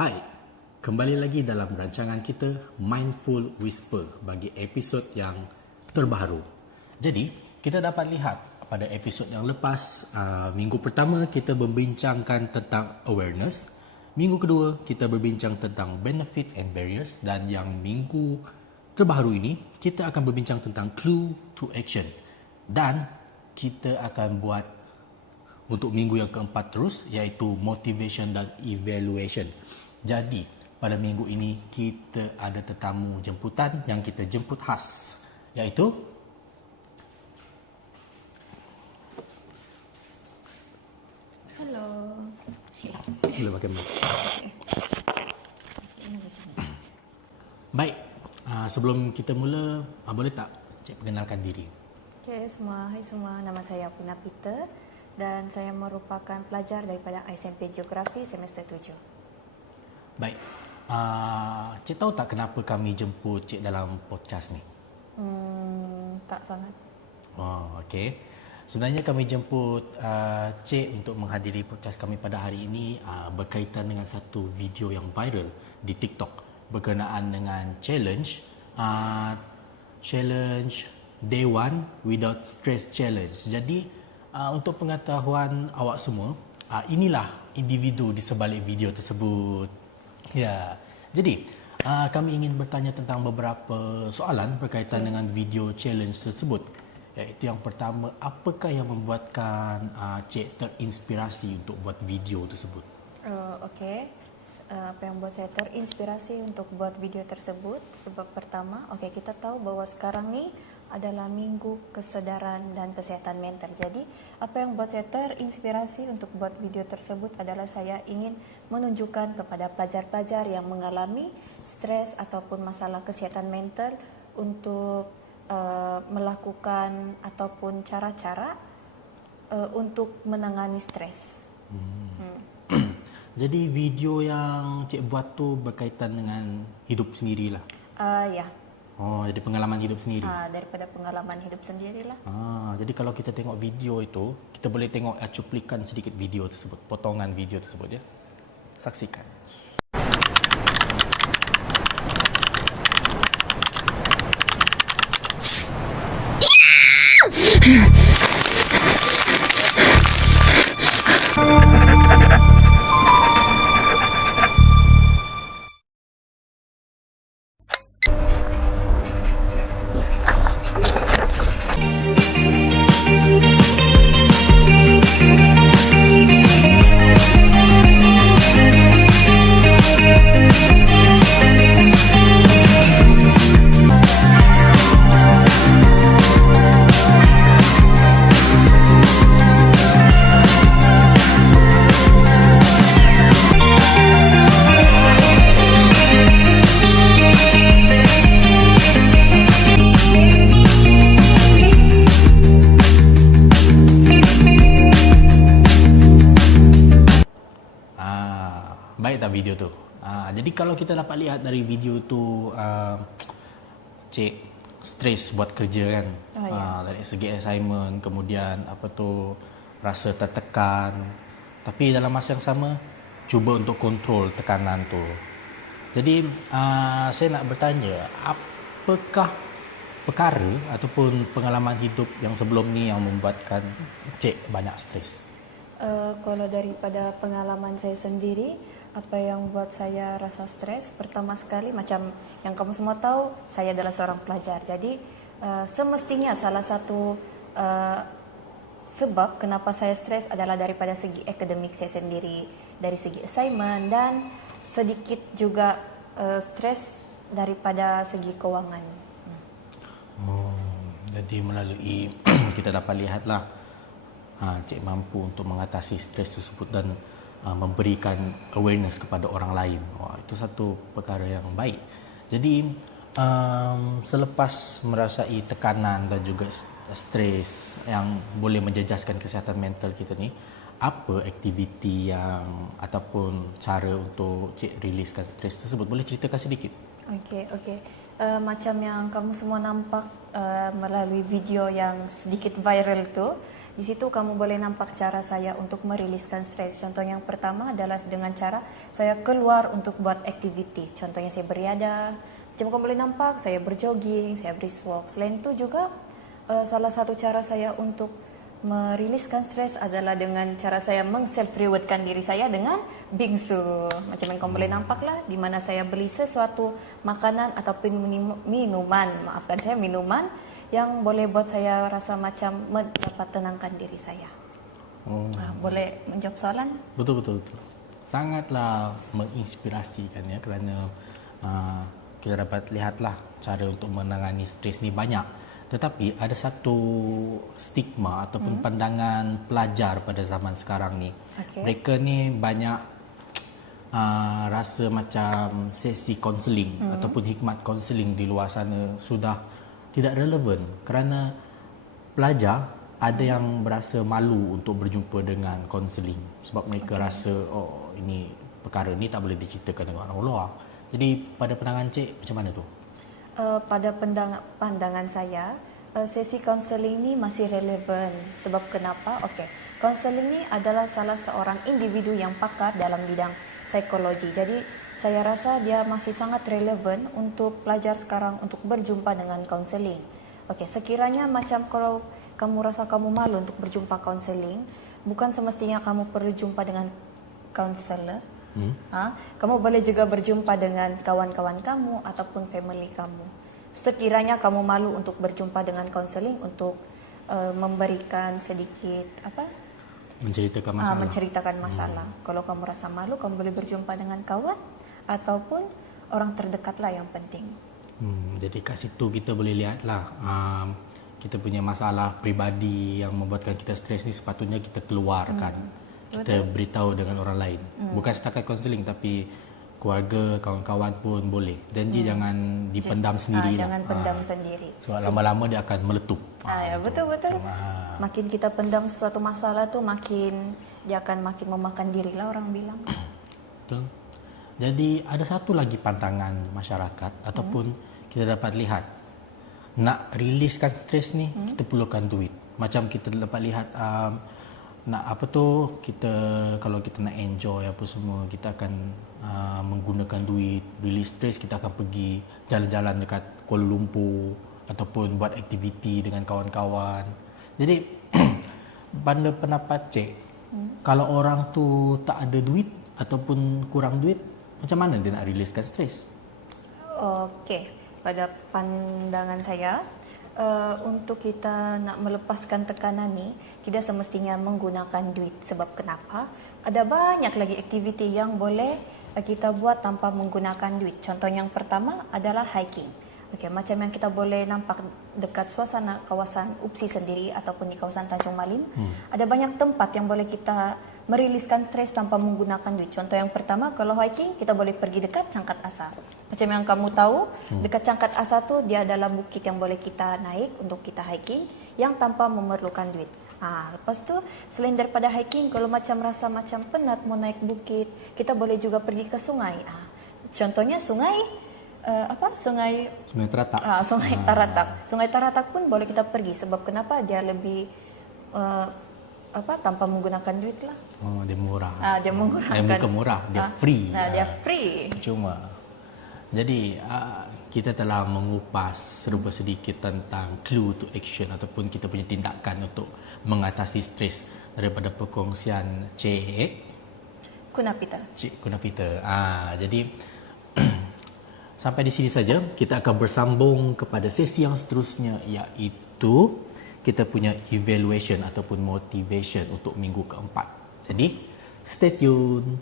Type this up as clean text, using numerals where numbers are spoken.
Hai, kembali lagi dalam rancangan kita Mindful Whisper bagi episod yang terbaru. Jadi, kita dapat lihat pada episod yang lepas, minggu pertama kita membincangkan tentang awareness, minggu kedua kita berbincang tentang benefit and barriers, dan yang minggu terbaru ini kita akan berbincang tentang clue to action. Dan kita akan buat untuk minggu yang keempat terus, iaitu motivation dan evaluation. Jadi, pada minggu ini kita ada tetamu jemputan yang kita jemput khas, iaitu Hello. Hello, bagaimana? Baik, sebelum kita mula, boleh tak Cik perkenalkan diri? Okay, hai semua. Nama saya Puna Peter dan saya merupakan pelajar daripada SMP Geografi semester 7. Baik, Cik tahu tak kenapa kami jemput Cik dalam podcast ni? Tak sangat. Oh, okey. Sebenarnya kami jemput Cik untuk menghadiri podcast kami pada hari ini berkaitan dengan satu video yang viral di TikTok berkenaan dengan challenge Day One Without Stress Challenge. Jadi untuk pengetahuan awak semua, inilah individu di sebalik video tersebut. Ya, jadi kami ingin bertanya tentang beberapa soalan berkaitan dengan video challenge tersebut. Iaitu yang pertama, apakah yang membuatkan Cik terinspirasi untuk buat video tersebut? Okey. Apa yang buat saya terinspirasi untuk buat video tersebut? Sebab pertama, kita tahu bahawa sekarang ni adalah Minggu Kesedaran dan Kesihatan Mental. Jadi, apa yang buat saya terinspirasi untuk buat video tersebut adalah saya ingin menunjukkan kepada pelajar-pelajar yang mengalami stres ataupun masalah kesihatan mental untuk melakukan ataupun cara-cara untuk menangani stres. Jadi video yang Cik buat tu berkaitan dengan hidup sendirilah. Ya. Oh, jadi pengalaman hidup sendiri. Daripada pengalaman hidup sendirilah. Jadi kalau kita tengok video itu, kita boleh tengok cuplikan sedikit video tersebut, potongan video tersebut ya. Saksikan. Baik tak video tu? Jadi kalau kita dapat lihat dari video tu, Cik stres buat kerja kan, dari segi assignment, kemudian rasa tertekan, tapi dalam masa yang sama cuba untuk kontrol tekanan tu. Jadi saya nak bertanya, apakah perkara ataupun pengalaman hidup yang sebelum ni yang membuatkan Cik banyak stres? Kalau daripada pengalaman saya sendiri, apa yang buat saya rasa stres, pertama sekali macam yang kamu semua tahu, saya adalah seorang pelajar. Jadi semestinya salah satu sebab kenapa saya stres adalah daripada segi akademik saya sendiri, dari segi assignment, dan sedikit juga stres daripada segi kewangan. Jadi melalui kita dapat lihatlah Cik mampu untuk mengatasi stres tersebut dan memberikan awareness kepada orang lain. Itu satu perkara yang baik. Jadi selepas merasai tekanan dan juga stres yang boleh menjejaskan kesihatan mental kita ni, apa aktiviti yang ataupun cara untuk Cik riliskan stres tersebut? Boleh ceritakan sedikit? Okey. Macam yang kamu semua nampak melalui video yang sedikit viral tu, Di situ kamu boleh nampak cara saya untuk meriliskan stres. Contoh yang pertama adalah dengan cara saya keluar untuk buat activity. Contohnya saya beriadah. Macam kamu boleh nampak, saya berjogging, saya brisk walk. Selain itu juga salah satu cara saya untuk meriliskan stres adalah dengan cara saya meng-self-rewardkan diri saya dengan bingsu. Macam yang kamu boleh nampak lah, di mana saya beli sesuatu makanan ataupun minuman, maafkan saya, minuman yang boleh buat saya rasa macam dapat tenangkan diri saya. Boleh menjawab soalan? Betul. Sangatlah menginspirasikan ya, kerana kita dapat lihatlah cara untuk menangani stres ni banyak. Tetapi ada satu stigma ataupun pandangan pelajar pada zaman sekarang ni. Okay. Mereka ni banyak rasa macam sesi konseling ataupun hikmat konseling di luar sana sudah tidak relevan, kerana pelajar ada yang berasa malu untuk berjumpa dengan konseling sebab mereka rasa ini perkara ni tak boleh diceritakan dengan orang luar. Jadi pada pandangan Cik macam mana tu? Pada pandangan saya, sesi konseling ni masih relevan. Sebab kenapa? Okey, konseling ni adalah salah seorang individu yang pakar dalam bidang psikologi. Jadi saya rasa dia masih sangat relevan untuk pelajar sekarang untuk berjumpa dengan konseling. Okey, sekiranya macam kalau kamu rasa kamu malu untuk berjumpa konseling, bukan semestinya kamu perlu jumpa dengan konselor. Kamu boleh juga berjumpa dengan kawan-kawan kamu ataupun family kamu. Sekiranya kamu malu untuk berjumpa dengan konseling untuk memberikan sedikit menceritakan masalah. Kalau kamu rasa malu, kamu boleh berjumpa dengan kawan ataupun orang terdekatlah yang penting. Jadi kat situ kita boleh lihatlah kita punya masalah peribadi yang membuatkan kita stres ni sepatutnya kita keluarkan. Kita beritahu dengan orang lain. Bukan setakat konseling, tapi keluarga, kawan-kawan pun boleh. Janji jangan dipendam sendiri. Jangan pendam sendiri. Sebab lama-lama dia akan meletup. Ya, betul. Makin kita pendam sesuatu masalah tu, makin dia akan makin memakan diri lah, orang bilang. Betul. Jadi ada satu lagi pandangan masyarakat ataupun kita dapat lihat, nak riliskan stres ni kita perlukan duit. Macam kita dapat lihat kita kalau kita nak enjoy apa semua, kita akan menggunakan duit. Release stress, kita akan pergi jalan-jalan dekat Kuala Lumpur ataupun buat aktiviti dengan kawan-kawan. Jadi pada pendapat Cik, kalau orang tu tak ada duit ataupun kurang duit, macam mana dia nak releasekan stres? Okey, pada pandangan saya, untuk kita nak melepaskan tekanan ni tidak semestinya menggunakan duit. Sebab kenapa? Ada banyak lagi aktiviti yang boleh kita buat tanpa menggunakan duit. Contoh yang pertama adalah hiking. Okey, macam yang kita boleh nampak dekat suasana kawasan UPSI sendiri ataupun di kawasan Tanjung Malim, ada banyak tempat yang boleh kita meriliskan stres tanpa menggunakan duit. Contoh yang pertama, kalau hiking, kita boleh pergi dekat Cangkat Asa. Macam yang kamu tahu, dekat Cangkat Asa tu dia adalah bukit yang boleh kita naik untuk kita hiking yang tanpa memerlukan duit. Lepas tu, selain daripada hiking, kalau macam rasa macam penat mau naik bukit, kita boleh juga pergi ke sungai. Contohnya sungai Taratak. Sungai Taratak. Sungai Taratak pun boleh kita pergi. Sebab kenapa? Dia lebih tanpa menggunakan duit lah. Dia murah. Dia mengurangkan. Bukan murah, dia free. Dia free. Cuma. Jadi kita telah mengupas serba sedikit tentang clue to action ataupun kita punya tindakan untuk mengatasi stres daripada perkongsian Cik Kunapita. Jadi sampai di sini saja. Kita akan bersambung kepada sesi yang seterusnya, iaitu kita punya evaluation ataupun motivation untuk minggu keempat. Jadi, stay tune.